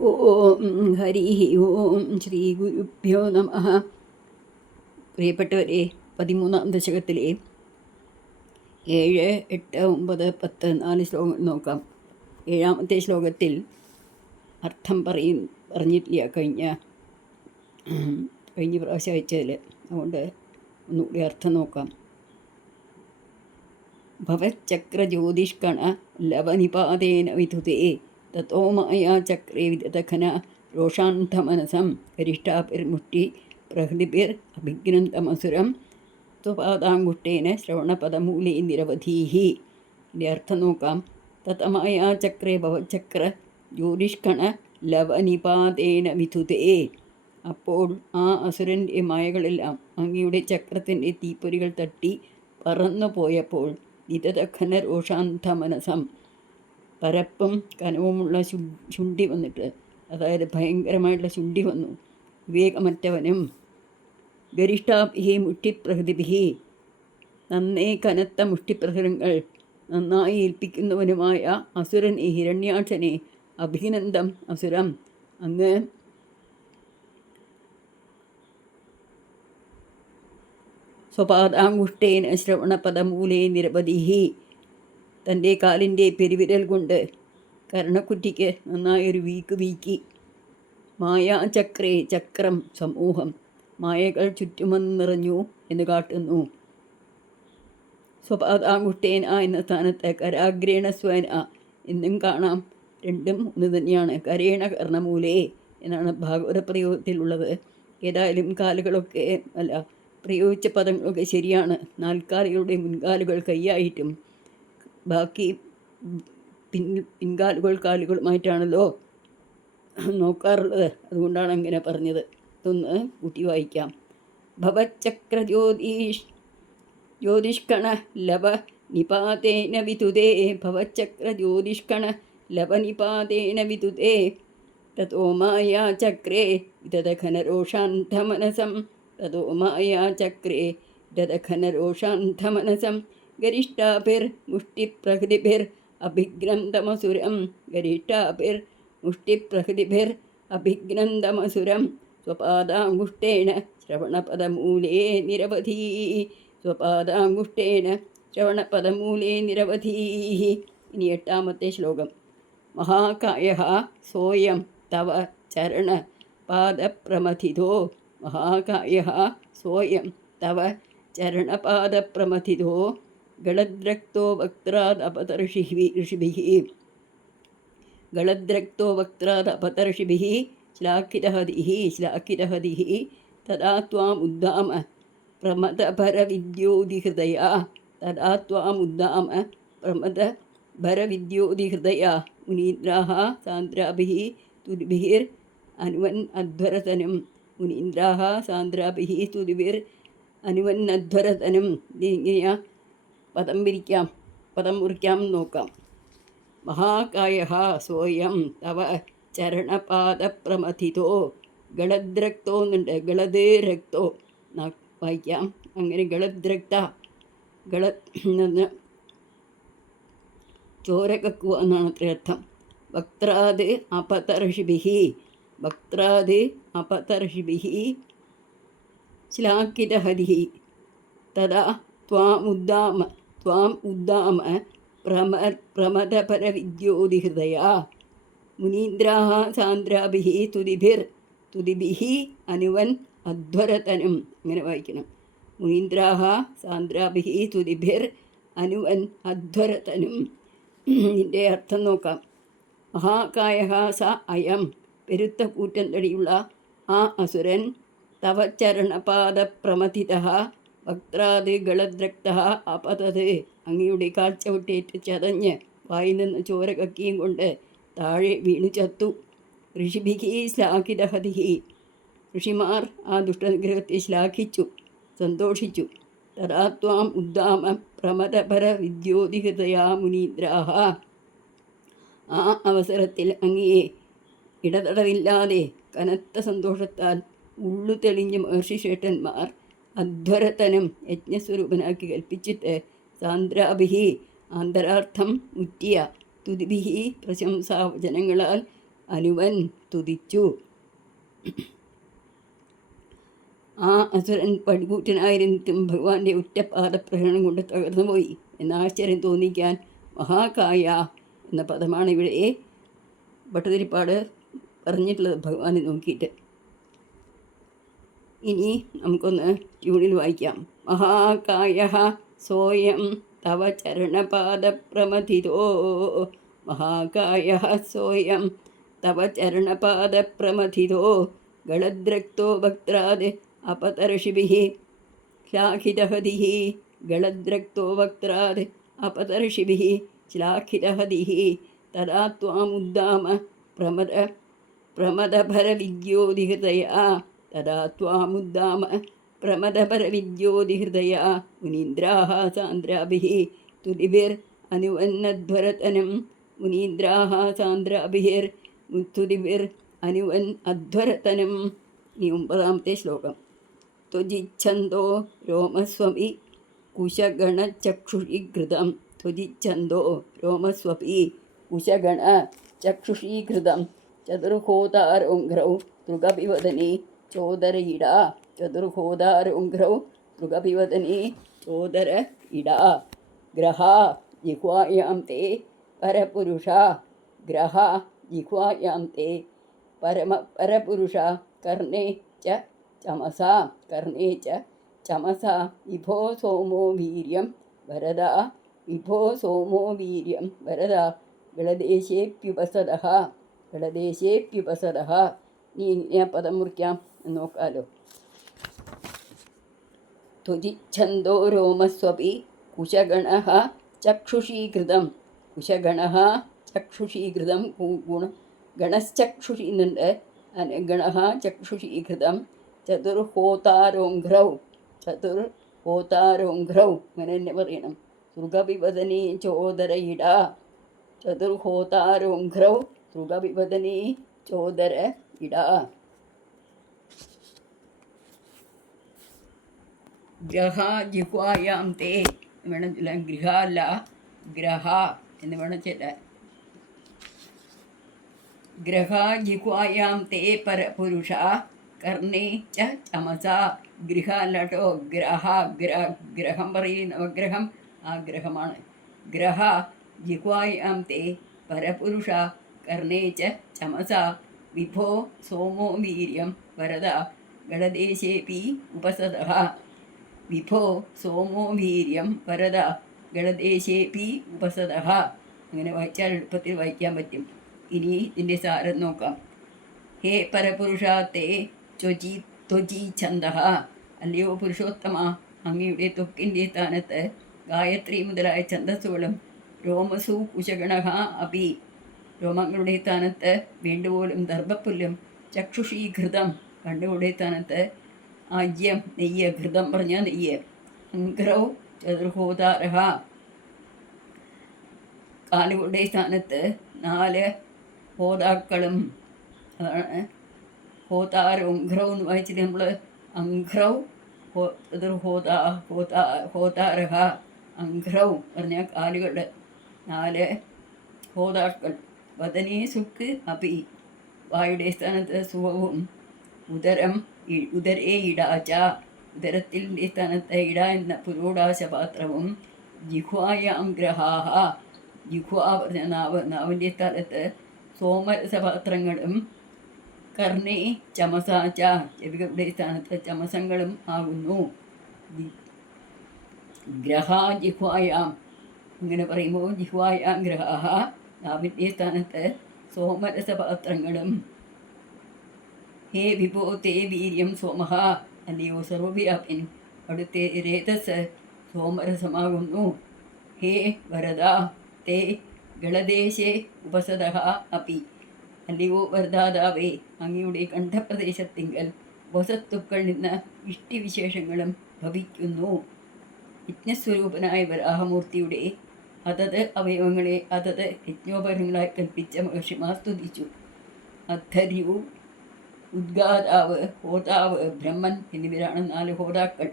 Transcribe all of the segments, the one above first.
ഓം ഹരി ഓം ശ്രീ ഗുരുഭ്യോ നമഃ. പ്രിയപ്പെട്ടവരെ, 13-ാം ദശകത്തിലെ 7, 8, 9, 10 4 ശ്ലോകങ്ങൾ നോക്കാം. 7-ാമത്തെ ശ്ലോകത്തിൽ അർത്ഥം പറഞ്ഞിട്ടില്ല കഴിഞ്ഞ പ്രാവശ്യം അയച്ചതിൽ. അതുകൊണ്ട് ഒന്നുകൂടി അർത്ഥം നോക്കാം. ഭവചക്രജ്യോതിഷ്കണ ലവനിപാതേന വിധുതേ തത്തോ മായാ ചക്രേ വിദധന രോഷാന്തമനസം ഗരിഷ്ഠാഭിർമുഷ്ടി പ്രഹൃതിഭിർ അഭിഘ്നന്തമസുരം ത്വപാദാങ്കുഷ്ടേന ശ്രവണപദമൂലേ നിരവധീഹി. ഇതിൻ്റെ അർത്ഥം നോക്കാം. തത്തമായാ ചക്രേ ഭവചക്ര ജ്യോതിഷ്കണ ലവനിപാതേന വിധുതേ. അപ്പോൾ ആ അസുരൻ്റെ മായകളെല്ലാം അങ്ങയുടെ ചക്രത്തിൻ്റെ തീപ്പൊരികൾ തട്ടി പറന്നു പോയപ്പോൾ നിതദഖന രോഷാന്തമനസം, പരപ്പും കനവുമുള്ള ശുണ്ഠി വന്നിട്ട്, അതായത് ഭയങ്കരമായിട്ടുള്ള ശുണ്ഠി വന്നു. വിവേകമറ്റവനും ഗരിഷ്ഠാഭിഹി മുഷ്ടിപ്രഹൃതിഭിഹി, നന്നേ കനത്ത മുഷ്ടിപ്രഹരങ്ങൾ നന്നായി ഏൽപ്പിക്കുന്നവനുമായ അസുരൻ ഈ ഹിരണ്യാക്ഷനെ അഭിനന്ദം അസുരം, അങ്ങ് സ്വപാദാങ്കുഷ്ടേന ശ്രവണപദമൂലേ നിരവധിഹി, തൻ്റെ കാലിൻ്റെ പെരുവിരൽ കൊണ്ട് കർണക്കുറ്റിക്ക് നന്നായൊരു വീക്കി. മായാചക്രേ, ചക്രം സമൂഹം, മായകൾ ചുറ്റുമെന്ന് നിറഞ്ഞു എന്ന് കാട്ടുന്നു. സ്വപാദാങ്കുഷ്ടേന എന്ന സ്ഥാനത്ത് കരാഗ്രേണ സ്വന എന്നും കാണാം. രണ്ടും ഒന്ന് തന്നെയാണ്. കരേണ കർണമൂലേ എന്നാണ് ഭാഗവത പ്രയോഗത്തിലുള്ളത്. ഏതായാലും കാലുകളൊക്കെ പ്രയോഗിച്ച പദങ്ങളൊക്കെ ശരിയാണ്. നാൽക്കാലികളുടെ മുൻകാലുകൾ കൈയായിട്ടും ബാക്കി പിൻകാലുകൾ കാലുകളുമായിട്ടാണല്ലോ നോക്കാറുള്ളത്. അതുകൊണ്ടാണ് അങ്ങനെ പറഞ്ഞത്. ഇതൊന്ന് കൂട്ടി വായിക്കാം. ഭവചക്ര ജ്യോതിഷ്കണ ലവ നിപാതേന വിതുതേ, ഭവചക്ര ജ്യോതിഷ്കണ ലവ നിപാതേന വിതുതേ തതോ മായാ ചക്രേ വിദധന രോഷാന്തമനസം, തതോ മായാ ചക്രേ വിദധന രോഷാന്തമനസം ഗരിഷ്ഠാഭിർമുഷ്ടിപ്രഹൃതിഭിർ അഭിഘ്നന്തമസുരം, ഗരിഷ്ഠാഭിർമുഷ്ടിപ്രഹൃതിഭിർ അഭിഘ്നന്തമസുരം സ്വപാദാങ്കുഷ്ടേന ശ്രവണപദമൂലേ നിരവധീ, സ്വപാദാങ്കുഷ്ടേന ശ്രവണപദമൂലേ നിരവധീ. ഇനി 8-ാമത്തെ ശ്ലോകം. മഹാകായഃ സോയം തവ ചരണ പാദപ്രമഥിതോ, മഹാകായഃ സോയം തവ ചരണപാദപ്രമഥിതോ ഗളദ്രക്തോ വക്ത്രാദപതർഷിഭിः, ഗളദ്രക്തോ വക്ത്രാദപതർഷിഭിः ശ്ലാഘിതഹതിः തദാ ത്വാമുദ്ധാമ പ്രമദഭരവിദ്യോതിഹൃദയാ, തദാ ത്വാമുദ്ധാമ പ്രമദഭരവിദ്യോതിഹൃദയാ മുനീന്ദ്രാः സാന്ദ്രാഭിः തുതിഭിർ അനുവന്നധ്വരതനും, മുനീന്ദ്രാः സാന്ദ്രാഭിः തുതിഭിർ അനുവന്നധ്വരതനും. ഇതിങ്ങനെ പദം മുറിക്കാം നോക്കാം. മഹാകായഃ സോയം തവ ചരണപാദപ്രമഥിതോ, ഗളദ്രക്തോ എന്നുണ്ട്, ഗളത് രക്തോ വായിക്കാം. അങ്ങനെ ഗളദ്രക്ത, ഗളന്ന് ചോര കക്കുക എന്നാണ് അത്രയർത്ഥം. വക്ത്രാത് അപതർഷിഭിः, വക്ത്രാത് അപതർഷിഭിः ശ്ലാഘിതഹതിः തദാ ത്വാമുദ്ധാമ പ്രമദപരവിദ്യോതിഹൃദയാ മുനീന്ദ്രാः സാന്ദ്രാഭിः തുതിഭിः അനുവൻ അധ്വരതനും. അങ്ങനെ വായിക്കണം. മുനീന്ദ്രാः സാന്ദ്രാഭിः തുതിഭിർ അനുവൻ അധ്വരതനും. ഇതിൻ്റെ അർത്ഥം നോക്കാം. മഹാകായഃ സ അയം, പെരുത്ത കൂറ്റൻ തടിയുള്ള ആ അസുരൻ, തവ ചരണപാദപ്രമഥിതഃ വക്ത്രാത് ഗളദ്രക്തഃ അപതത്, അങ്ങയുടെ കാൽച്ചവിട്ടേറ്റ് ചതഞ്ഞ് വായിൽ നിന്ന് ചോര കക്കിയും കൊണ്ട് താഴെ വീണു ചത്തു. ഋഷിഭിः ശ്ലാഘിതഹതിः, ഋഷിമാർ ആ ദുഷ്ടനിഗ്രഹത്തെ ശ്ലാഘിച്ചു, സന്തോഷിച്ചു. തദാ ത്വാം ഉദ്ധാമ പ്രമദപരവിദ്യോതിഹൃദയാ മുനീന്ദ്രാः, ആ അവസരത്തിൽ അങ്ങയെ ഇടതടവില്ലാതെ കനത്ത സന്തോഷത്താൽ ഉള്ളു തെളിഞ്ഞ മഹർഷിശ്രേഷ്ഠന്മാർ അധ്വരതനും യജ്ഞസ്വരൂപനാക്കി കൽപ്പിച്ചിട്ട് സാന്ദ്രാഭിഹി ആന്തരാർത്ഥം മുറ്റിയ തുതിഭിഹി പ്രശംസാവചനങ്ങളാൽ അനുവൻ തുതിച്ചു. ആ അസുരൻ പടികൂറ്റനായിരുന്നിട്ടും ഭഗവാന്റെ ഉറ്റപാദപ്രഹരണം കൊണ്ട് തകർന്നുപോയി എന്നാശ്ചര്യം തോന്നിക്കാൻ മഹാകായ എന്ന പദമാണ് ഇവിടെ ഭട്ടതിരിപ്പാട് പറഞ്ഞിട്ടുള്ളത് ഭഗവാനെ നോക്കിയിട്ട്. ഇനി നമുക്കൊന്ന് ട്യൂണിൽ വായിക്കാം. മഹാകായ സോയം തവ ചരണപാദപ്രമഥിതോ മഹാകായ സോയം തവ ചരണപാദപ്രമഥിതോ ഗളദ്രക്തോ വക്ത്രാദ് അപതർഷിഭിः ശ്ലാഘിതഹതിः ഗളദ്രക്തോ വക്ത്രാദ് അപതർഷിഭിः ശ്ലാഘിതഹതിः തദാ ത്വാമുദ്ദാമ പ്രമദഭരവിദ്യോതിഹൃദയാ തദാ ത്വാമുദ്ദാമ പ്രമദഭരവിദ്യോതിഹൃദയാ മുനീന്ദ്രാः സാന്ദ്രാഭിः തുതിഭിർ അനുവന്നധ്വരതനം മുനീന്ദ്രാः സാന്ദ്രാഭിർ തുതിഭിർ അനുവൻ അധ്വരതനം. ഇനി 9ാമത്തെ ശ്ലോകം. ത്വജിച്ഛന്തോ രോമസ്വപി കുശഗണചക്ഷുഷീകൃതം ത്വജിച്ഛന്തോ രോമസ്വപി കുശഗണചക്ഷുഷീകൃതം ചതുർഹോതാരോഘ്രൗ തൃഗഭിവദനെ ചോദരയിടാ ചതുർഹോതാരോഘ്രൗ തൃഗഭിവദനെ ചോദര ഇടാ. ഗ്രഹാ ജിഹ്വായാം തേ പരപുരുഷ ഗ്രഹാ ജിഹ്വായാം തേ പരപുരുഷ കർണേ ച ചമസാ കർണേ ച ചമസാ വിഭോ സോമോ വീര്യം വരദ വിഭോ സോമോ വീര്യം വരദ ഗളദേശേപ്യുപസദഃ ഗളദേശേപ്യുപസദഃ. നീ ഞാൻ പദം മുറിക്കാം എന്ന് നോക്കാലോ. ത്വജിച്ഛന്തോ രോമസ്വപി കുശഗണഃ ചക്ഷുഷീകൃതം കുശഗണഃ ചക്ഷുഷീകൃതം ഗണശ്ചക്ഷുഷി എന്നുണ്ട്. ഗണഃ ചക്ഷുഷീകൃതം ചതുർഹോതാരോഘ്രൗ ചതുർഹോതാരോഘ്രൗ അങ്ങനെ തന്നെ പറയണം. തൃഗവിവദനേ ചോദരയിട ചതുർഹോതാരോഘ്രൗ തൃഗവിവദനേ ചോദര ഇട. ഗ്രഹ ജിഹ്വായാം തേ വേണം ചൊല്ലാൻ. ഗൃഹ അല്ല ഗ്രഹ എന്ന് വേണം ചൊല്ലാൻ. ഗ്രഹ ജിഹ്വായാം തേ പരപുരുഷ കർണേ ച ചമസ. ഗൃഹ അല്ല കേട്ടോ, ഗ്രഹ ഗ്രഹം പറയും നവഗ്രഹം ആ ഗ്രഹമാണ്. ഗ്രഹ ജിഹ്വായാം തേ പരപുരുഷ കർണേ ച ചമസ വിഭോ സോമോ വീര്യം വരദ ഗളദേശേപി ഉപസദഃ വിഭോ സോമോ വീര്യം വരദ ഗളദേശേപി ഉപസദഃ. അങ്ങനെ വായിച്ചാൽ എളുപ്പത്തിൽ വായിക്കാൻ പറ്റും. ഇനി ഇതിൻ്റെ സാരം നോക്കാം. ഹേ പരപുരുഷ തേ ത്വജീച്ഛന്തഃ അല്ലയോ പുരുഷോത്തമ, അങ്ങയുടെ ത്വക്കിൻ്റെ സ്ഥാനത്ത് ഗായത്രി മുതലായ ഛന്ദസ്സുകളും രോമസു കുശഗണഃ അപി രോമങ്ങളുടെ സ്ഥാനത്ത് വേണ്ടുപോലും ദർഭപ്പുല്ലും ചക്ഷുഷീഘൃതം കണ്ണുകളുടെ സ്ഥാനത്ത് ആജ്യം നെയ്യ് ഘൃതം പറഞ്ഞ നെയ്യ് അങ്ക്രൗ ചതുർഹോതാരഃ കാലുകളുടെ സ്ഥാനത്ത് 4 ഹോതാക്കളും അതാണ് ഹോതാരോഘ്രൗ എന്ന് വായിച്ചിട്ട് നമ്മൾ അങ്ക്രൗ ഹോതാരഹ അങ്ക്രൗ പറഞ്ഞ കാലുകളുടെ 4 ഹോതാക്കൾ. വദനേ സുക്ക് അപി വായുടെ സ്ഥാനത്ത് സുഖവും ഉദരേ ഇടാച്ച ഉദരത്തിൻ്റെ സ്ഥാനത്ത് ഇട എന്ന പുരോടാശപാത്രവും ജിഹ്വായാം ഗ്രഹാഹ ജിഹ്വ പറഞ്ഞ നാവിൻ്റെ സ്ഥലത്ത് സോമരസപാത്രങ്ങളും കർണേ ചമസാച്ച ചെവികളുടെ സ്ഥാനത്ത് ചമസങ്ങളും ആകുന്നു. ഗ്രഹ ജിഹ്വായാം ഇങ്ങനെ പറയുമ്പോൾ ജിഹ്വായാം ഗ്രഹാഹ നാവിൻ്റെ സ്ഥാനത്ത് സോമരസപാത്രങ്ങളും. ഹേ വിഭോ തേ വീര്യം സോമഹ അല്ലയോ സർവവ്യാപൻ അവിടുത്തെ രേതസ് സോമരസമാകുന്നു. ഹേ വരദ തേ ഗളദേശേ ഉപസദഃ അപി അല്ലയോ വരദാതാവേ അങ്ങയുടെ കണ്ഠപ്രദേശത്തിങ്കൽ വസത്തുക്കൾ നിന്ന് ഇഷ്ടിവിശേഷങ്ങളും ഭവിക്കുന്നു. യജ്ഞസ്വരൂപനായ വരാഹമൂർത്തിയുടെ അതത് അവയവങ്ങളെ അതത് യജ്ഞോപകരണങ്ങളായി കൽപ്പിച്ച മഹർഷിമാർ സ്തുതിച്ചു. അദ്ധര്യു ഉദ്ഗാതാവ് ഹോതാവ് ബ്രഹ്മൻ എന്നിവരാണ് 4 ഹോതാക്കൾ.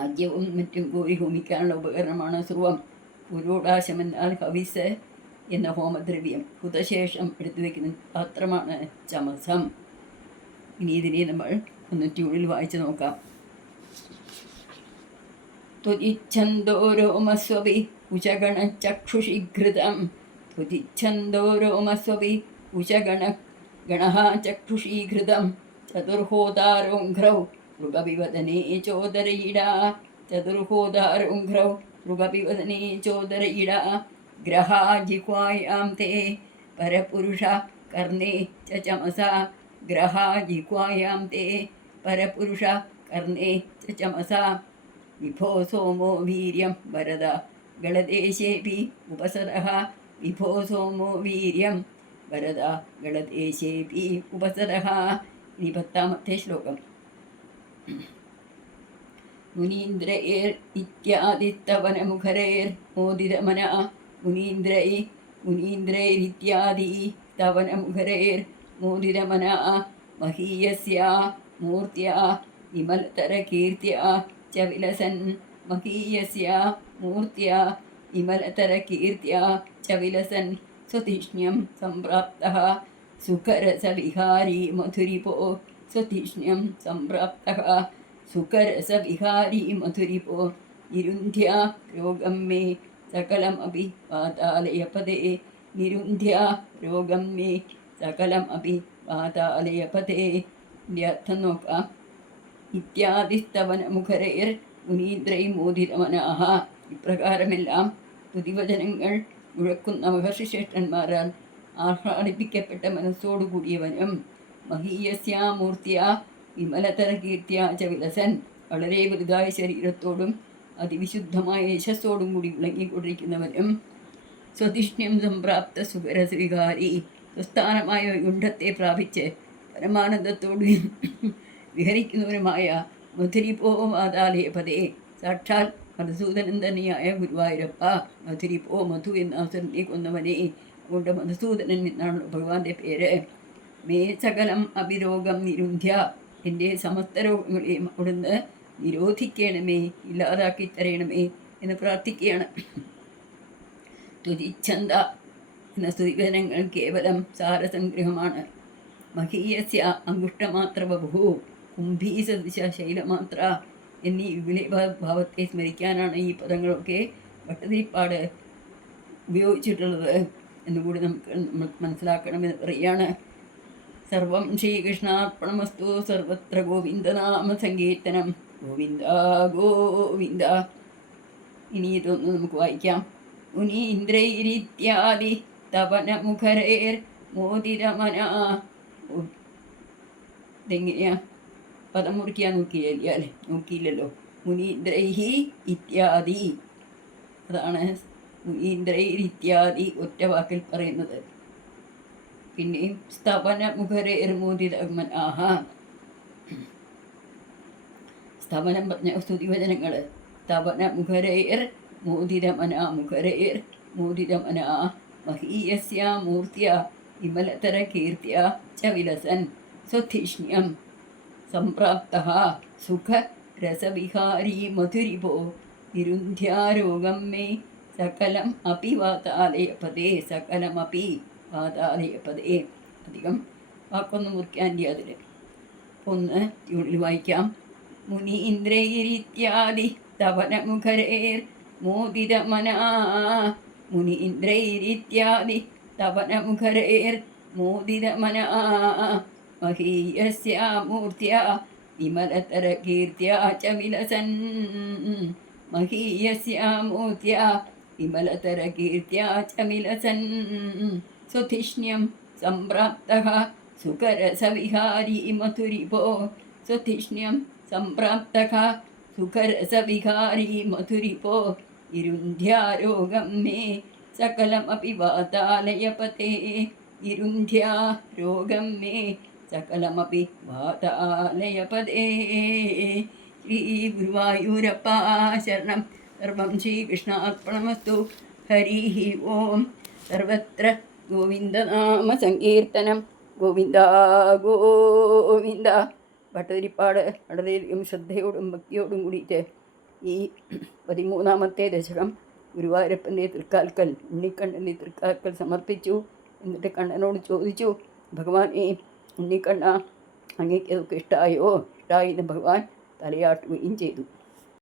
ആദ്യവും മറ്റും കോരി ഹോമിക്കാനുള്ള ഉപകരണമാണ് സ്രുവം. പുരോടാശമെന്നാൽ ഹവിസ്, എന്ന ഹോമദ്രവ്യം ഹുതശേഷം എടുത്തു വയ്ക്കുന്ന പാത്രമാണ് ചമസം. ഇനി ഇതിനെ നമ്മൾ ഒന്ന് ട്യൂണിൽ വായിച്ചു നോക്കാം. ത്വജിച്ഛന്തോ രോമസ്വപി കുശഗണചക്ഷുഷി ഘൃതം. ത്വജിച്ഛന്തോ രോമസ്വപി കുശഗണഃ ചക്ഷുഷീഘൃതം. ചതുർഹോതാരോഘ്രൗ മൃഗവിവദനേ ചോദരയിടാ. ചതുർഹോതാരോഘ്രൗ മൃഗവിവദനേ ചോദരയിടാ. ഗ്രഹാ ജിഹ്വായാം തേ പരപുരുഷ കർണേ ച ചമസാ. ഗ്രഹാ ജിഹ്വായാം തേ പരപുരുഷ കർണേ ച ചമസാ. വിഭോ സോമോ വീര്യം വരദ ഗളദേശേപി ഉപസരഃ. വിഭോ സോമോ വീര്യം വരദ ഗളദേശേപി ഉപസരഃ. ഇനി 10ാമത്തെ ശ്ലോകം. മുനീന്ദ്രൈർ ഇത്യാദിസ്തവനമുഖരൈർ മോദിതമന. മുനീന്ദ്രൈരിത്യാദി സ്തവനമുഖരൈർ മോദിതമന. മഹീയസ്യാ മൂർത്യാ വിമലതരകീർത്യാ ച വിലസൻ. മഹീയസ്യാ മൂർത്യാ വിമലതരകീർത്യാ ച വിലസൻ. സ്വതിഷ്ണ്യം സംപ്രാപ്തഃ സുഖരസവിഹാരി മധുരിപോ. സ്വതിഷ്ണ്യം സംപ്രാപ്തഃ സുഖരസവിഹാരി മധുരിപോ. നിരുന്ധ്യ രോഗം മേ സകലമപി പാതാലയപദേ. നിരുന്ധ്യ രോഗം മേ സകലമപി പാതാലയപദേ. ഇതിൻ്റെ അർത്ഥം നോക്കാം. ഇത്യാദിസ്തവനമുഖരൈർ മുനീന്ദ്രൈ മോദിതമനാഹ. ഇപ്രകാരമെല്ലാം സ്തുതിവചനങ്ങൾ മുഴക്കുന്ന മഹർഷിശ്രേഷ്ഠന്മാരാൽ ആഹ്ലാദിപ്പിക്കപ്പെട്ട മനസ്സോടുകൂടിയവനും മഹീയസ്യാമൂർത്തിയ വിമലതരകീർത്തിയ ച വിലസൻ. വളരെ വലുതായ ശരീരത്തോടും അതിവിശുദ്ധമായ യശസ്സോടും കൂടി വിളങ്ങിക്കൊണ്ടിരിക്കുന്നവനും സ്വതിഷ്ണ്യം സംപ്രാപ്ത സുഖരസവികാരി സ്വസ്ഥാനമായ വൈകുണ്ഠത്തെ പ്രാപിച്ച് പരമാനന്ദത്തോട് വിഹരിക്കുന്നവനുമായ മധുരിപോ വാതാലയപദേ. സാക്ഷാൽ മധുസൂദനൻ തന്നെയായ ഗുരുവായൂരപ്പ. മധുരിപോ മധു എന്ന അസുരനെ കൊന്നവനെ. അതുകൊണ്ട് മധുസൂദനൻ എന്നാണ് ഭഗവാന്റെ പേര്. മേ സകലം അഭിരോഗം നിരുന്ധ്യ. എൻ്റെ സമസ്ത രോഗങ്ങളെയും അവിടുന്ന് നിരോധിക്കണമേ, ഇല്ലാതാക്കി തരയണമേ എന്ന് പ്രാർത്ഥിക്കുകയാണ്. തുജിച്ഛന്ത എന്ന സ്തുതിവചനങ്ങൾ കേവലം സാരസംഗ്രഹമാണ്. മഹീയസ്യ അങ്കുഷ്ടമാത്ര ബഭു കുംഭീസദൃശ ശൈലമാത്ര എന്നീ വിപുലഭാവത്തെ സ്മരിക്കാനാണ് ഈ പദങ്ങളൊക്കെ ഭട്ടതിരിപ്പാട് ഉപയോഗിച്ചിട്ടുള്ളത് എന്നുകൂടി നമുക്ക് മനസ്സിലാക്കണമെന്ന് പറയുകയാണ്. സർവം ശ്രീകൃഷ്ണാർപ്പണമസ്തു. സർവത്ര ഗോവിന്ദനാമ സങ്കീർത്തനം. ഗോവിന്ദ ഗോവിന്ദ. ഇനി ഇതൊന്ന് നമുക്ക് വായിക്കാം. മുനീന്ദ്രൈരിത്യാദി തപനമുഖരൈർ മോദിതമന. ഇതെങ്ങനെയാ പദം മുറിക്കാൻ നോക്കിയില്ലല്ലോ. മുനീന്ദ്രൈഹി ഇത്യാദി, അതാണ് മുനീന്ദ്രൈരിത്യാദി ഒറ്റ വാക്കിൽ പറയുന്നത്. പിന്നെയും സ്തവനമുഖരൈർ മോദിതമനാഹ. സ്തവനം പറഞ്ഞ സ്തുതിവചനങ്ങൾ. സ്തവനമുഖരൈർ മോദിതമന. മുഖരൈർ മോദിതമന. മഹീയസ്യാ മൂർത്തിയ വിമലതരകീർത്തിയ ച വിലസൻ. സ്വധിഷ്ണ്യം സംപ്രാപ്തഃ സുഖരസവിഹാരി മധുരിപോ. നിരുന്ധ്യാരോഗം മേ സകലം അപി വാതാലയപദേ. സകലമപി വാതാലയപദേ. അധികം വാക്കൊന്നും മുറിക്കാൻ അതിൽ. ഒന്ന് ട്യൂണിൽ വായിക്കാം. മുനീന്ദ്രൈരിത്യാദി തവനമുഖരൈർ മോദിതമന. മുനീന്ദ്രൈരിത്യാദി തവനമുഖരൈർ മോദിതമന. മഹീയസ്യാ മൂർത്യാ വിമലതരകീർത്യാ ച വിലസൻ. മഹീയസ്യാ മൂർത്യാ വിമലതരകീർത്യാ ച വിലസൻ. സ്വധിഷ്ണ്യം സംപ്രാപ്തഃ സുഖരസവിഹാരി മധുരിപോ. സ്വധിഷ്ണ്യം സംപ്രാപ്തഃ സുഖരസവിഹാരി മധുരിപോ. നിരുന്ധ്യാരോഗം മേ സകലമപി വാതാലയപതേ. നിരുന്ധ്യാ രോഗം മേ സകലമപി വാതാലയപതേ. ശ്രീ ഗുരുവായൂരപ്പ ശരണം. സർവം ശ്രീകൃഷ്ണാർപ്പണമസ്തു. ഹരി ഓം. സർവത്ര ഗോവിന്ദനാമ സങ്കീർത്തനം. ഗോവിന്ദ ഗോവിന്ദ. ഭട്ടതിരിപ്പാട് വളരെയധികം ശ്രദ്ധയോടും ഭക്തിയോടും കൂടിയിട്ട് ഈ 13ാമത്തെ ദശകം ഗുരുവായൂരപ്പൻ്റെ തൃക്കാൽക്കൽ ഉണ്ണിക്കണ്ണൻ്റെ തൃക്കാൽക്കൽ സമർപ്പിച്ചു. എന്നിട്ട് കണ്ണനോട് ചോദിച്ചു, ഭഗവാനെ, ഉണ്ണിക്കണ്ണ, അങ്ങേക്ക് അതൊക്കെ ഇഷ്ടമായോ? ഇഷ്ടമായി എന്ന് ഭഗവാൻ തലയാട്ടുകയും ചെയ്തു.